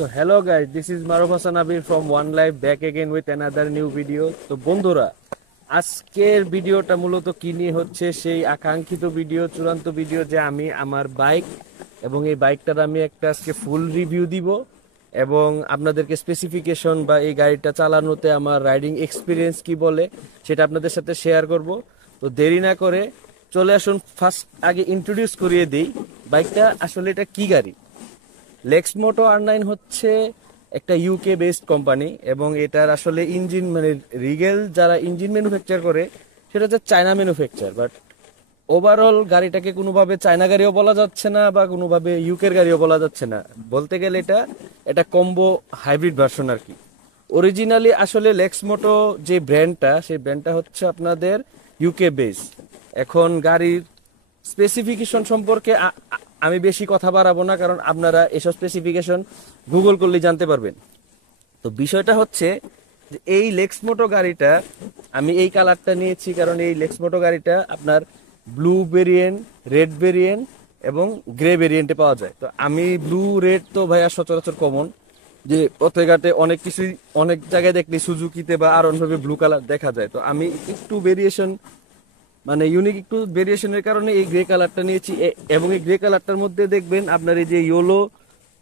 So hello guys, this is Maruf Hassan Abir from One Life back again with another new video. তো বন্ধুরা, আজকের ভিডিওটা মূলত কি নিয়ে হচ্ছে সেই আকাঙ্ক্ষিত ভিডিও, চূড়ান্ত ভিডিও যে আমি আমার বাইক এবং এই বাইকটার আমি একটা আজকে ফুল রিভিউ দিব এবং আপনাদেরকে স্পেসিফিকেশন বা এই গাড়িটা চালানোতে আমার রাইডিং এক্সপিরিয়েন্স কি বলে সেটা আপনাদের সাথে শেয়ার করব। তো দেরি না করে চলে আসুন, ফার্স্ট আগে ইন্ট্রোডিউস করিয়ে দিই বাইকটা আসলে এটা কি গাড়ি। লেক্সমোটো R9 হচ্ছে একটা ইউকে বেসড কোম্পানি এবং এটার আসলে ইঞ্জিন মানে রিগেল যারা ইঞ্জিন ম্যানুফ্যাকচার করে সেটা হচ্ছে চায়না ম্যানুফ্যাকচার, বাট ওভারঅল গাড়িটাকে কোনোভাবে চায়না গাড়িও বলা যাচ্ছে না বা কোনোভাবে ইউকের গাড়িও বলা যাচ্ছে না, বলতে গেলে এটা কম্বো হাইব্রিড ভার্সন আর কি। অরিজিনালি আসলে লেক্সমোটো যে ব্র্যান্ডটা সেই ব্র্যান্ডটা হচ্ছে আপনাদের ইউকে বেস। এখন গাড়ির স্পেসিফিকেশন সম্পর্কে আমি বেশি কথা বাড়াবো না, কারণ আপনারা এসব স্পেসিফিকেশন গুগল করলেই জানতে পারবেন। তো বিষয়টা হচ্ছে যে এই লেক্সমোটো গাড়িটা আমি এই কালারটা নিয়েছি কারণ এই লেক্সমোটো গাড়িটা আপনার ব্লু ভেরিয়েন্ট, রেড ভেরিয়েন্ট এবং গ্রে ভেরিয়েন্টে পাওয়া যায়। তো আমি ব্লু রেড তো ভাইয়া সচরাচর কমন, যে পথেঘাটে অনেক কিছুই অনেক জায়গায় দেখলি সুজুকিতে বা আর অন্যভাবে ব্লু কালার দেখা যায়। তো আমি একটু ভেরিয়েশন মানে ইউনিক একটু ভেরিয়েশনের কারণে এই গ্রে কালারটা নিয়েছি এবং এই গ্রে কালারটার মধ্যে দেখবেন আপনার এই যে ইয়েলো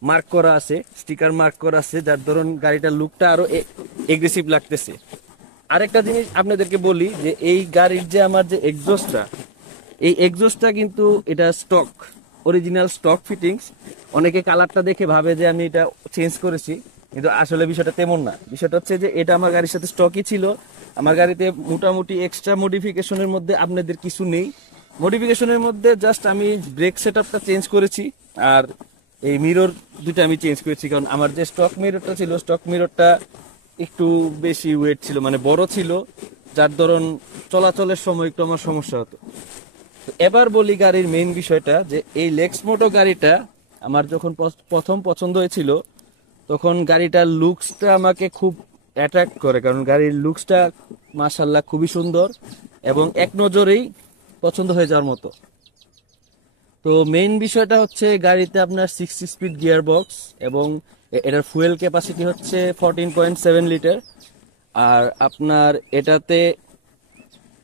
মার্ক করা আছে, স্টিকার মার্ক করা আছে, যার ধরুন গাড়িটার লুকটা আরো এগ্রেসিভ লাগতেছে। আরেকটা জিনিস আপনাদেরকে বলি যে এই গাড়ির যে আমার যে এক্সজস্টটা, এই এক্সজস্টটা কিন্তু এটা স্টক, অরিজিনাল স্টক ফিটিংস। অনেকে কালারটা দেখে ভাবে যে আমি এটা চেঞ্জ করেছি, কিন্তু আসলে বিষয়টা তেমন না। বিষয়টা হচ্ছে যে এটা আমার গাড়ির সাথে স্টকই ছিল। আমার গাড়িতে মোটামুটি এক্সট্রা মডিফিকেশনের মধ্যে আপনাদের কিছু নেই। মডিফিকেশনের মধ্যে জাস্ট আমি ব্রেক সেটআপটা চেঞ্জ করেছি আর এই মিরর দুটো আমি চেঞ্জ করেছি, কারণ আমার যে স্টক মিররটা ছিল, স্টক মিররটা একটু বেশি ওয়েট ছিল, মানে বড় ছিল, যার ধরুন চলাচলের সময় একটু আমার সমস্যা হতো। তো এবার বলি গাড়ির মেইন বিষয়টা, যে এই লেক্সমোটো গাড়িটা আমার যখন প্রথম পছন্দ হয়েছিল তখন গাড়িটার লুকসটা আমাকে খুব অ্যাট্রাক্ট করে, কারণ গাড়ির লুকসটা মাশাআল্লাহ খুবই সুন্দর এবং এক নজরেই পছন্দ হয়ে যাওয়ার মতো। তো মেইন বিষয়টা হচ্ছে গাড়িতে আপনার 6 স্পিড গিয়ার বক্স এবং এটার ফুয়েল ক্যাপাসিটি হচ্ছে 14.7 লিটার। আর আপনার এটাতে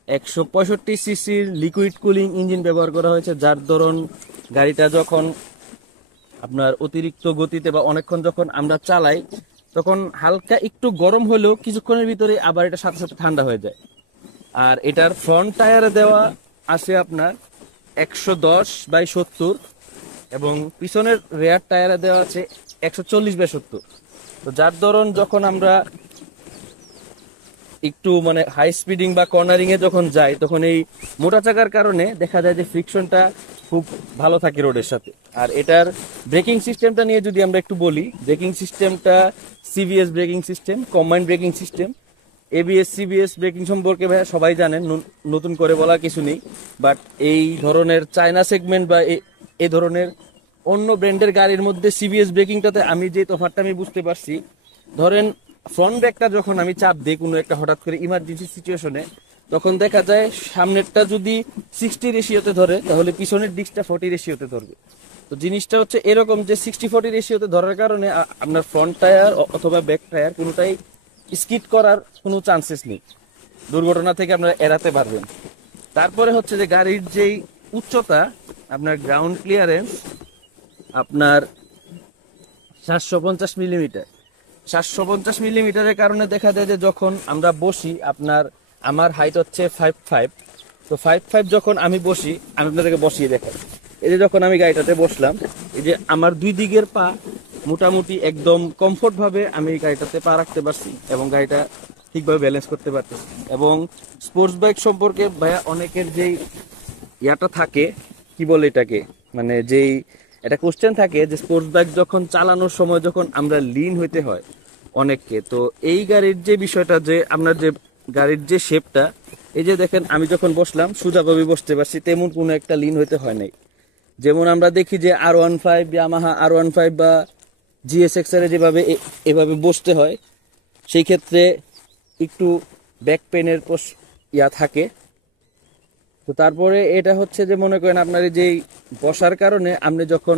165 সিসির লিকুইড কুলিং ইঞ্জিন ব্যবহার করা হয়েছে, যার ধরুন গাড়িটা যখন আপনার অতিরিক্ত গতিতে বা অনেকক্ষণ যখন আমরা চালাই তখন হালকা একটু গরম হলেও কিছুক্ষণের ভিতরে আবার এটা সাথে সাথে ঠান্ডা হয়ে যায়। আর এটার ফ্রন্ট টায়ারে দেওয়া আছে আপনার 110/70 এবং পিছনের রেয়ার টায়ারে দেওয়া আছে 140/70। তো যার ধরুন যখন আমরা একটু মানে হাই স্পিডিং বা কর্নারিং এ যখন যাই তখন এই মোটা চাকার কারণে দেখা যায় যে ফ্রিকশনটা খুব ভালো থাকে রোডের সাথে। আর এটার ব্রেকিং সিস্টেমটা নিয়ে যদি আমরা একটু বলি, ব্রেকিং সিস্টেমটা CBS braking system, combined braking system. ABS CBS breaking সম্পর্কে ভাইয়া সবাই জানেন, নতুন করে বলার কিছু নেই। বাট এই ধরনের চায়না সেগমেন্ট বা এই ধরনের অন্য ব্র্যান্ডের গাড়ির মধ্যে সিবিএস ব্রেকিংটাতে আমি যে তফাৎটা আমি বুঝতে পারছি, ধরেন ফ্রন্ট ব্রেকটা যখন আমি চাপ দিই কোনো একটা হঠাৎ করে ইমার্জেন্সি সিচুয়েশনে, তখন দেখা যায় সামনেরটা যদি 60 রেশিওতে ধরে তাহলে পিছনের দিকটা 40 রেশিওতে ধরবে। তো জিনিসটা হচ্ছে এরকম যে 60-40 রেশিওতে ধরার কারণে আপনার ফ্রন্ট টায়ার অথবা ব্যাক টায়ার কোনোটাই স্কিড করার কোনো চান্সেস নেই, দুর্ঘটনা থেকে আপনারা এড়াতে পারবেন। তারপরে হচ্ছে যে গাড়ির যেই উচ্চতা, আপনার গ্রাউন্ড ক্লিয়ারেন্স আপনার 750 মিলিমিটার। 750 মিলিমিটারের কারণে দেখা যায় যে যখন আমরা বসি, আমার হাইট হচ্ছে 5'5", তো 5'5" যখন আমি বসি, আমি আপনাদেরকে বসিয়ে দেখাই। এই যে যখন আমি গাড়িটাতে বসলাম, এই যে আমার দুই দিকের পা মোটামুটি একদম কমফোর্ট ভাবে আমি গাড়িটাতে পা রাখতে পারছি এবং গাড়িটা ঠিকভাবে ব্যালেন্স করতে পারতেছি। এবং স্পোর্টস বাইক সম্পর্কে ভাইয়া অনেকের যেই ইয়াটা থাকে, কি বলে এটাকে, মানে যেই একটা কোশ্চেন থাকে যে স্পোর্টস বাইক যখন চালানোর সময় যখন আমরা লিন হইতে হয় অনেককে, তো এই গাড়ির যে বিষয়টা যে আপনার যে গাড়ির যে শেপটা, এই যে দেখেন আমি যখন বসলাম সোজাভাবে বসতে পারছি, তেমন কোনো একটা লিন হইতে হয় নাই। যেমন আমরা দেখি যে R15, ইয়ামাহা R15 বা GSX-R যেভাবে এভাবে বসতে হয়, সেই ক্ষেত্রে একটু ব্যাক পেনের ইয়া থাকে। তো তারপরে এটা হচ্ছে যে মনে করেন আপনার যেই বসার কারণে আপনি যখন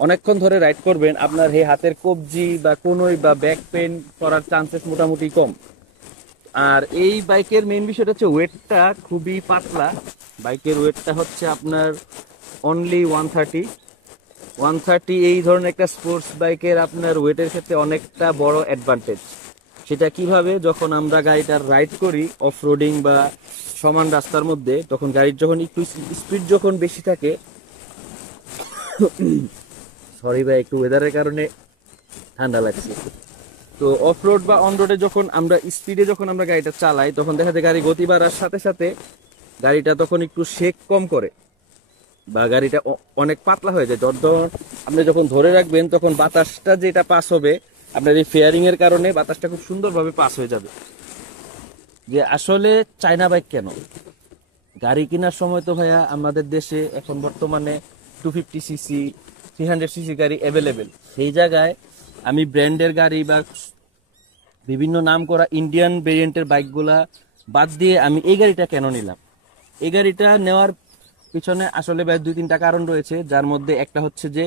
অনেকক্ষণ ধরে রাইড করবেন, আপনার এই হাতের কবজি বা কোনোই বা ব্যাক পেন করার চান্সেস মোটামুটি কম। আর এই বাইকের মেইন বিষয়টা হচ্ছে ওয়েটটা খুবই পাতলা। বাইকের ওয়েটটা হচ্ছে আপনার অনলি 130। এই ধরনের একটা স্পোর্টস বাইকের আপনার ওয়েটের ক্ষেত্রে অনেকটা বড় অ্যাডভান্টেজ। সেটা কিভাবে, যখন আমরা গাড়িটার রাইড করি অফ রোডিং বা সমান রাস্তার মধ্যে, তখন গাড়ির যখন একটু স্পিড যখন বেশি থাকে, সরি ভাই একটু ওয়েদারের কারণে ঠান্ডা লাগছে। তো অফ রোড বা অন রোডে যখন আমরা স্পিডে যখন আমরা গাড়িটা চালাই, তখন দেখা যায় গাড়ি গতি বাড়ার সাথে সাথে গাড়িটা তখন একটু শেক কম করে বা গাড়িটা অনেক পাতলা হয়ে যায়। যখন আপনি যখন ধরে রাখবেন তখন বাতাসটা যেটা পাস হবে আপনার এই ফেয়ারিং এর কারণে বাতাসটা খুব সুন্দরভাবে পাস হয়ে যাবে। যে আসলে চায়না বাইক কেন, গাড়ি কেনার সময় তো ভাইয়া আমাদের দেশে এখন বর্তমানে 250 সিসি 300 সিসি গাড়ি অ্যাভেলেবেল। সেই জায়গায় আমি ব্র্যান্ডের গাড়ি বা বিভিন্ন নাম করা ইন্ডিয়ান ভেরিয়েন্টের বাইকগুলা বাদ দিয়ে আমি এই গাড়িটা কেন নিলাম? এই গাড়িটা নেওয়ার পিছনে আসলে ভাই 2-3টা কারণ রয়েছে, যার মধ্যে একটা হচ্ছে যে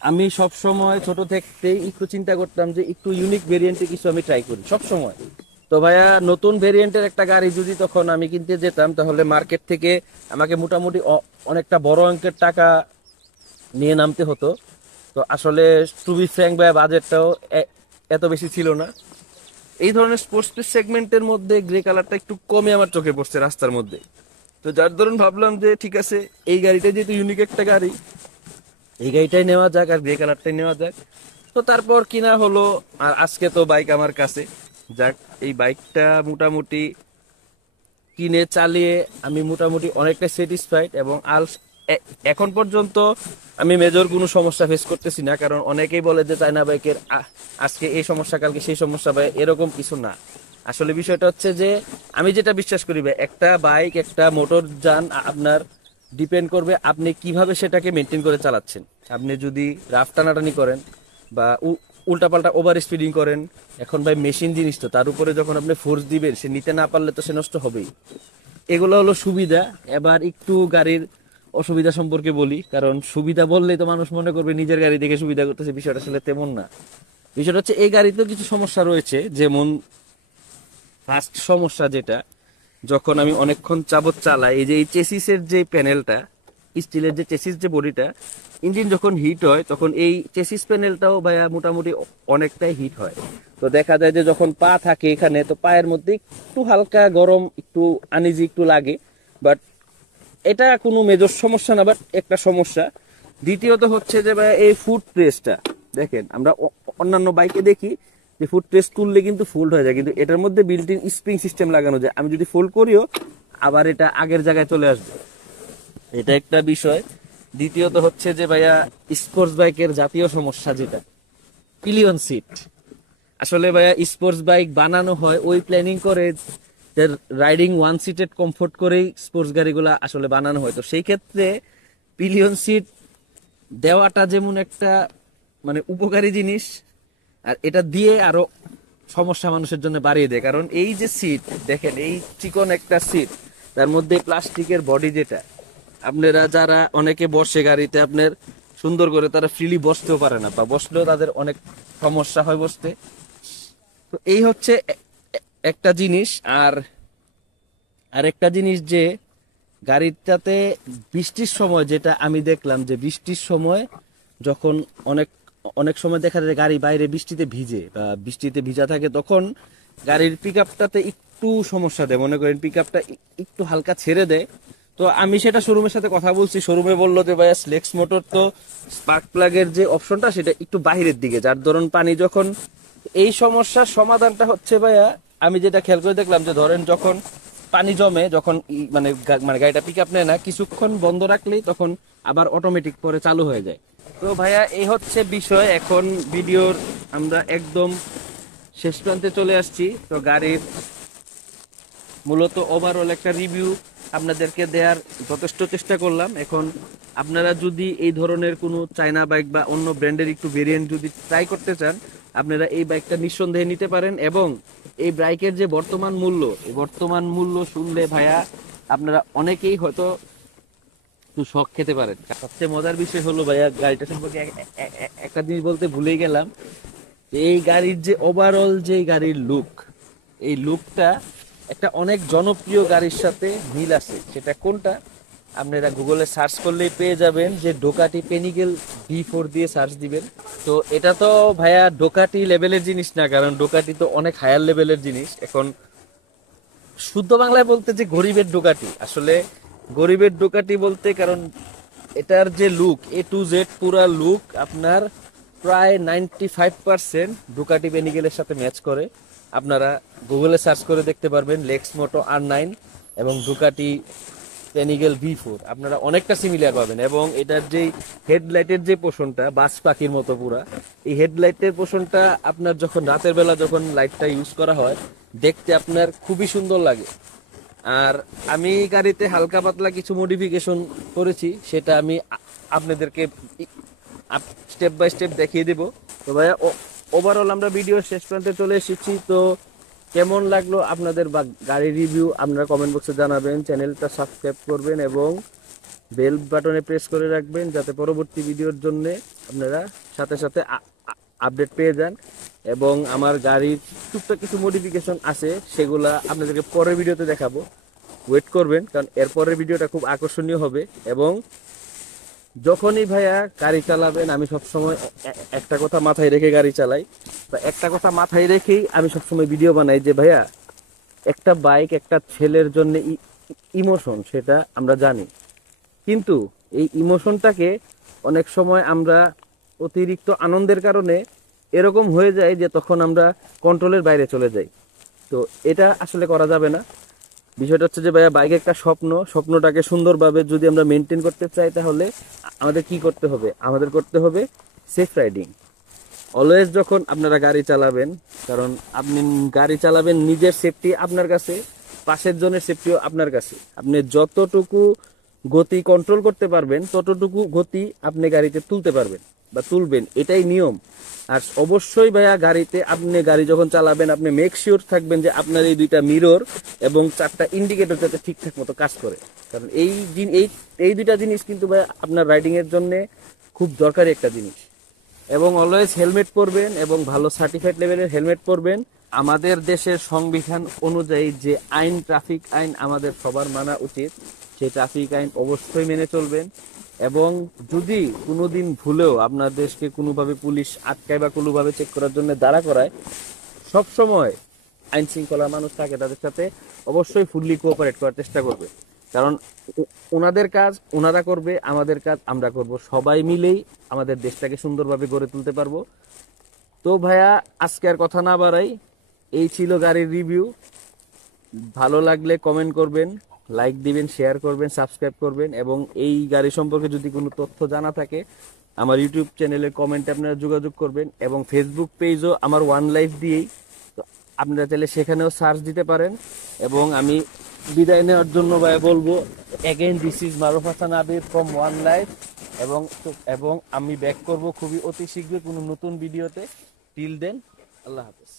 আমি সব সময় ছোট থেকেই একটু চিন্তা করতাম যে একটু ইউনিক ভেরিয়েন্টে কিছু আমি ট্রাই করি সব সময়। তো ভাইয়া নতুন ভেরিয়েন্টের একটা গাড়ি যদি তখন আমি কিনতে যেতাম, তাহলে মার্কেট থেকে আমাকে মোটামুটি অনেকটা বড় অঙ্কের টাকা নিয়ে নামতে হতো। তো আসলে টু বি ফ্র্যাঙ্ক ভাইয়া বাজেটটাও এত বেশি ছিল না। এই ধরনের স্পোর্টস সেগমেন্টের মধ্যে গ্রে কালারটা একটু কমে আমার চোখে পড়ছে রাস্তার মধ্যে। তো যার ধরুন ভাবলাম যে ঠিক আছে, এই গাড়িটা যেহেতু ইউনিক একটা গাড়ি, এই গাড়িটাই নেওয়া যাক আর গ্রে কালারটাই নেওয়া যাক। তো তারপর কিনা হলো, আর আজকে তো বাইক আমার কাছে। যাক, এই বাইকটা মোটামুটি কিনে চালিয়ে আমি মোটামুটি অনেকটা স্যাটিসফাইড, এবং এখন পর্যন্ত আমি মেজর কোনো সমস্যা ফেস করতেছি না। কারণ অনেকেই বলে যে চায়না বাইকের আজকে এই সমস্যা কালকে সেই সমস্যা, ভাই এরকম কিছু না। আসলে বিষয়টা হচ্ছে যে আমি যেটা বিশ্বাস করি ভাই, একটা বাইক একটা মোটর যান আপনার ডিপেন্ড করবে আপনি কিভাবে সেটাকে মেনটেন করে চালাচ্ছেন। আপনি যদি রাফ টানাটানি করেন বা উল্টাপাল্টা ওভার স্পিডিং করেন, এখন ভাই মেশিন জিনিস, তো তার উপরে যখন আপনি ফোর্স দিবেন সে নিতে না পারলে তো সে নষ্ট হবেই। এগুলো হলো সুবিধা। এবার একটু গাড়ির অসুবিধা সম্পর্কে বলি, কারণ সুবিধা বললেই তো মানুষ মনে করবে নিজের গাড়ি দেখে সুবিধা করতেছে, বিষয়টা আসলে তেমন না। বিষয়টা হচ্ছে এই গাড়িতেও কিছু সমস্যা রয়েছে। যেমন ফার্স্ট সমস্যা যেটা, যখন আমি অনেকক্ষণ যাবত চালাই, এই যে এই চেসিসের যে প্যানেলটা, স্টিলের যে চেসিস যে বডিটা, ইঞ্জিন যখন হিট হয় তখন এই চেসিস প্যানেলটাও ভাইয়া মোটামুটি অনেকটাই হিট হয়। তো দেখা যায় যে যখন পা থাকে এখানে, তো পায়ের মধ্যে একটু হালকা গরম, একটু আনইজি একটু লাগে। বাট এটা কোনো মেজর সমস্যা না, বাট একটা সমস্যা। দ্বিতীয়ত হচ্ছে যে ভাইয়া এই ফুট প্রেসটা দেখেন, আমরা অন্যান্য বাইকে দেখি যে ফুট প্রেস তুললে কিন্তু ফোল্ড হয়ে যায়, কিন্তু এটার মধ্যে বিল্ট ইন স্প্রিং সিস্টেম লাগানো যায়। আমি যদি ফোল্ড করিও আবার এটা আগের জায়গায় চলে আসবে, এটা একটা বিষয়। দ্বিতীয়ত হচ্ছে যে ভাইয়া স্পোর্টস বাইকের জাতীয় সমস্যা যেটা পিলিয়ন সিট। আসলে ভাইয়া স্পোর্টস বাইক বানানো হয় ওই প্ল্যানিং করে যে রাইডিং ওয়ান সিটেড কমফোর্ট করেই স্পোর্টস গাড়িগুলা আসলে বানানো হয়। তো সেই ক্ষেত্রে পিলিয়ন সিট দেওয়াটা যেমন একটা মানে উপকারী জিনিস, আর এটা দিয়ে আরো সমস্যা মানুষের জন্য বাড়িয়ে দেয়। কারণ এই যে সিট দেখেন, এই চিকন একটা সিট, তার মধ্যে প্লাস্টিকের বডি যেটা, আপনারা যারা অনেকে বসে গাড়িতে আপনার সুন্দর করে, তারা ফ্রিলি বসতেও পারে না, বা বসলেও তাদের অনেক সমস্যা হয় বসতে। তো এই হচ্ছে একটা জিনিস। আর আরেকটা জিনিস যে গাড়িটাতে বৃষ্টির সময় যেটা আমি দেখলাম, যে বৃষ্টির সময় যখন অনেক অনেক সময় দেখা যায় গাড়ি বাইরে বৃষ্টিতে ভিজে বা বৃষ্টিতে ভিজা থাকে, তখন গাড়ির পিক আপটাতে একটু সমস্যা দেয়। মনে করেন পিক আপটা একটু হালকা ছেড়ে দেয়। তো আমি সেটা শোরুমের সাথে কথা বলছি, শোরুমে বললো যে ভাইয়া স্লেক্স মোটর তো স্পার্ক প্লাগের যে অপশনটা সেটা একটু বাইরের দিকে, যার ধরুন পানি যখন, এই সমস্যার সমাধানটা হচ্ছে ভাইয়া আমি যেটা খেয়াল করে দেখলাম, যে ধরেন যখন পানি জমে, যখন মানে মানে গাড়িটা পিক আপ নেয় না, কিছুক্ষণ বন্ধ রাখলেই তখন আবার অটোমেটিক পরে চালু হয়ে যায়। তো ভাইয়া এই হচ্ছে বিষয়। এখন ভিডিওর আমরা একদম শেষ প্রান্তে চলে আসছি। তো গাড়ির মূলত ওভারঅল একটা রিভিউ আপনাদেরকে দেওয়ার যথেষ্ট চেষ্টা করলাম। এখন আপনারা যদি এই ধরনের কোনো চায়না বাইক বা অন্য ব্র্যান্ডের একটু ভেরিয়েন্ট যদি ট্রাই করতে চান, আপনারা এই বাইকটা নিঃসন্দেহে নিতে পারেন। এবং এই বাইকের যে বর্তমান মূল্য, এই বর্তমান মূল্য শুনলে ভাইয়া আপনারা অনেকেই হয়তো একটু শখ খেতে পারেন। সবচেয়ে মজার বিষয় হলো ভাইয়া, গাড়িটা সম্পর্কে একটা জিনিস বলতে ভুলেই গেলাম। এই গাড়ির যে ওভারঅল যে গাড়ির লুক, এই লুকটা একটা অনেক জনপ্রিয় গাড়ির সাথে মিল আছে। সেটা কোনটা আপনারা গুগলে সার্চ করলেই পেয়ে যাবেন, যে ডোকাটি পেনিগেল V4 দিয়ে সার্চ দিবেন। তো এটা তো ভাইয়া ডোকাটি লেভেলের জিনিস না, কারণ ডোকাটি তো অনেক হায়ার লেভেলের জিনিস। এখন শুদ্ধ বাংলায় বলতে যে গরিবের ডোকাটি, আসলে গরিবের ডোকাটি বলতে, কারণ এটার যে লুক A to Z পুরা লুক আপনার প্রায় 95% ডুকাটি পেনিগেলের সাথে ম্যাচ করে। আপনারা গুগলে সার্চ করে দেখতে পারবেন লেক্স মোটো R9 এবং ডুকাটি পেনিগেল V4, আপনারা অনেকটা সিমিলার পাবেন। এবং এটার যে হেডলাইটের যে পোষণটা বাজ পাখির মতো পুরা, এই হেডলাইটের পোষণটা আপনার যখন রাতের বেলা যখন লাইটটা ইউজ করা হয়, দেখতে আপনার খুবই সুন্দর লাগে। আর আমি গাড়িতে হালকা পাতলা কিছু মডিফিকেশন করেছি, সেটা আমি আপনাদেরকে স্টেপ বাই স্টেপ দেখিয়ে দেব। তো ভাইয়া, ওভারঅল আমরা ভিডিও শেষ প্রান্তে চলে এসেছি। তো কেমন লাগলো আপনাদের গাড়ির রিভিউ আপনারা কমেন্ট বক্সে জানাবেন। চ্যানেলটা সাবস্ক্রাইব করবেন এবং বেল বাটনে প্রেস করে রাখবেন, যাতে পরবর্তী ভিডিওর জন্য আপনারা সাথে সাথে আপডেট পেয়ে যান। এবং আমার গাড়ির টুকটাক কিছু মডিফিকেশন আছে, সেগুলা আপনাদেরকে পরের ভিডিওতে দেখাবো। ওয়েট করবেন, কারণ এরপরের ভিডিওটা খুব আকর্ষণীয় হবে। এবং যখনই ভাইয়া গাড়ি চালাবেন, আমি সবসময় একটা কথা মাথায় রেখে গাড়ি চালাই, বা একটা কথা মাথায় রেখেই আমি সবসময় ভিডিও বানাই, যে ভাইয়া একটা বাইক একটা ছেলের জন্য ইমোশন, সেটা আমরা জানি। কিন্তু এই ইমোশনটাকে অনেক সময় আমরা অতিরিক্ত আনন্দের কারণে এরকম হয়ে যায় যে তখন আমরা কন্ট্রোলের বাইরে চলে যাই। তো এটা আসলে করা যাবে না। বিষয়টা হচ্ছে যে ভাইয়া, বাইক একটা স্বপ্ন, স্বপ্নটাকে সুন্দরভাবে যদি আমরা মেনটেন করতে চাই, তাহলে আমাদের কি করতে হবে? আমাদের করতে হবে সেফ রাইডিং। অলওয়েজ যখন আপনারা গাড়ি চালাবেন, কারণ আপনি গাড়ি চালাবেন, নিজের সেফটি আপনার কাছে, পাশের জনের সেফটিও আপনার কাছে। আপনি যতটুকু গতি কন্ট্রোল করতে পারবেন, ততটুকু গতি আপনি গাড়িতে তুলতে পারবেন বা তুলবেন, এটাই নিয়ম। আর অবশ্যই ভাইয়া, গাড়িতে আপনি গাড়ি যখন চালাবেন, আপনি মেক শিওর থাকবেন যে আপনার এই দুইটা মিরর এবং চারটা ইন্ডিকেটর যাতে ঠিকঠাক মতো কাজ করে। কারণ এই এই দুইটা জিনিস কিন্তু ভাই আপনার রাইডিং এর জন্য খুব দরকারি একটা জিনিস। এবং অলওয়েজ হেলমেট পরবেন, এবং ভালো সার্টিফাইড লেভেলের হেলমেট পরবেন। আমাদের দেশের সংবিধান অনুযায়ী যে আইন, ট্রাফিক আইন আমাদের সবার মানা উচিত, সেই ট্রাফিক আইন অবশ্যই মেনে চলবেন। এবং যদি কোনোদিন ভুলেও আপনার দেশকে কোনোভাবে পুলিশ আটকায় বা কোনোভাবে চেক করার জন্য দাঁড়া করায়, সব সময় আইন শৃঙ্খলা মানুষ থাকে, তাদের সাথে অবশ্যই ফুললি কোঅপারেট করার চেষ্টা করবে। কারণ ওনাদের কাজ ওনারা করবে, আমাদের কাজ আমরা করব, সবাই মিলেই আমাদের দেশটাকে সুন্দরভাবে গড়ে তুলতে পারবো। তো ভাইয়া, আজকে আর কথা না বাড়াই, এই ছিল গাড়ির রিভিউ। ভালো লাগলে কমেন্ট করবেন, লাইক দিবেন, শেয়ার করবেন, সাবস্ক্রাইব করবেন। এবং এই গাড়ি সম্পর্কে যদি কোনো তথ্য জানা থাকে, আমার ইউটিউব চ্যানেলের কমেন্টে আপনারা যোগাযোগ করবেন। এবং ফেসবুক পেজও আমার ওয়ান লাইফ দিয়েই, তো আপনারা চাইলে সেখানেও সার্চ দিতে পারেন। এবং আমি বিদায় নেওয়ার জন্য ভাই বলবো, again this is Maruf Hasan Abir from one life. এবং আমি ব্যাক করব খুবই অতি শীঘ্রই কোনো নতুন ভিডিওতে। টিল দেন, আল্লাহ হাফেজ।